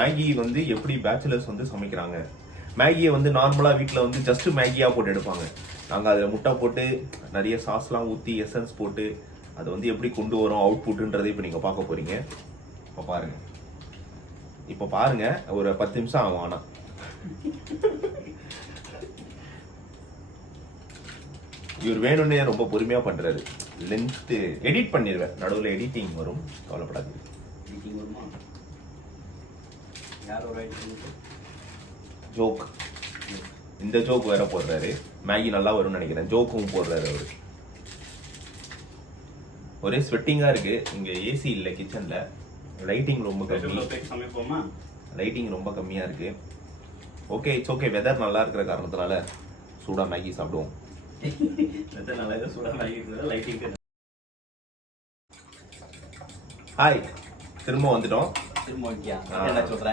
Maggi வந்து எப்படி bachelors வந்து சமைக்கிறாங்க. மேகியை வந்து நார்மலாக வீட்டில் வந்து ஜஸ்ட் மேகியாக போட்டு எடுப்பாங்க. நாங்கள் அதில் முட்டை போட்டு நிறைய சாஸ்லாம் ஊற்றி எசன்ஸ் போட்டு அதை வந்து எப்படி கொண்டு வரோம் அவுட்புட்டுன்றதை இப்போ நீங்கள் பார்க்க போறீங்க. இப்போ பாருங்க ஒரு 10 நிமிஷம் ஆகும். ஆனால் இவர் வேணும்னே ரொம்ப பொறுமையாக பண்ணுறாரு. லென்த்து எடிட் பண்ணிடுவேன், நடுவில் எடிட்டிங் வரும், கவலைப்படாது. ஜோக், இந்த ஜோக் வேற போடுறாரு. மேகி நல்லா வரும்னு நினைக்கிறேன், ஜோக்கும் போடுறாரு அவரு. ஒரே ஸ்வெட்டிங்கா இருக்கு. இங்க ஏசி இல்ல கிச்சன்ல, லைட்டிங் ரொம்ப கம்மியா இருக்கு. Okay, it's okay. வெதர் நல்லா இருக்கிற காரணத்தினால சூடா மேகி சாப்பிடுவோம். ஹாய், திரும்ப வந்துட்டோம். என்ன சொல்றேன்